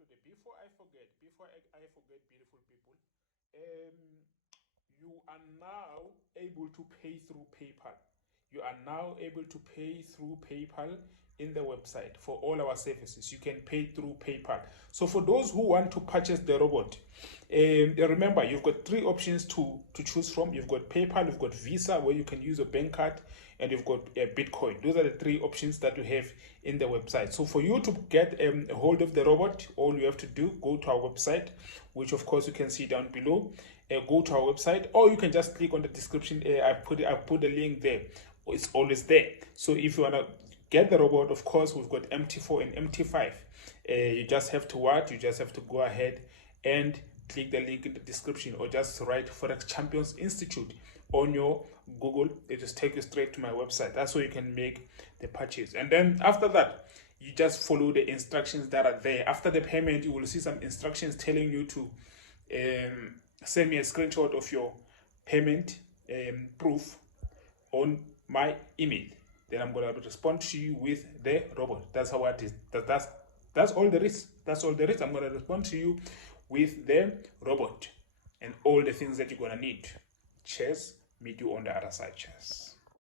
concluded, before I forget, beautiful people, you are now able to pay through PayPal. You are now able to pay through PayPal in the website for all our services. You can pay through PayPal. So for those who want to purchase the robot, remember you've got three options to choose from. You've got PayPal, you've got Visa, where you can use a bank card, and you've got Bitcoin. Those are the three options that you have in the website. So for you to get a hold of the robot, all you have to do, go to our website, which of course you can see down below. Go to our website, or you can just click on the description. I put the link there. It's always there. So if you want to get the robot, of course we've got MT4 and MT5. You just have to go ahead and click the link in the description, or just write Forex Champions Institute on your Google. It just take you straight to my website. That's how you can make the purchase. And then after that, you just follow the instructions that are there. After the payment, you will see some instructions telling you to send me a screenshot of your payment proof on my email. Then I'm gonna respond to you with the robot. That's how it is. That's all there is. That's all there is. I'm gonna respond to you with the robot and all the things that you're gonna need. Cheers. Meet you on the other side. Cheers.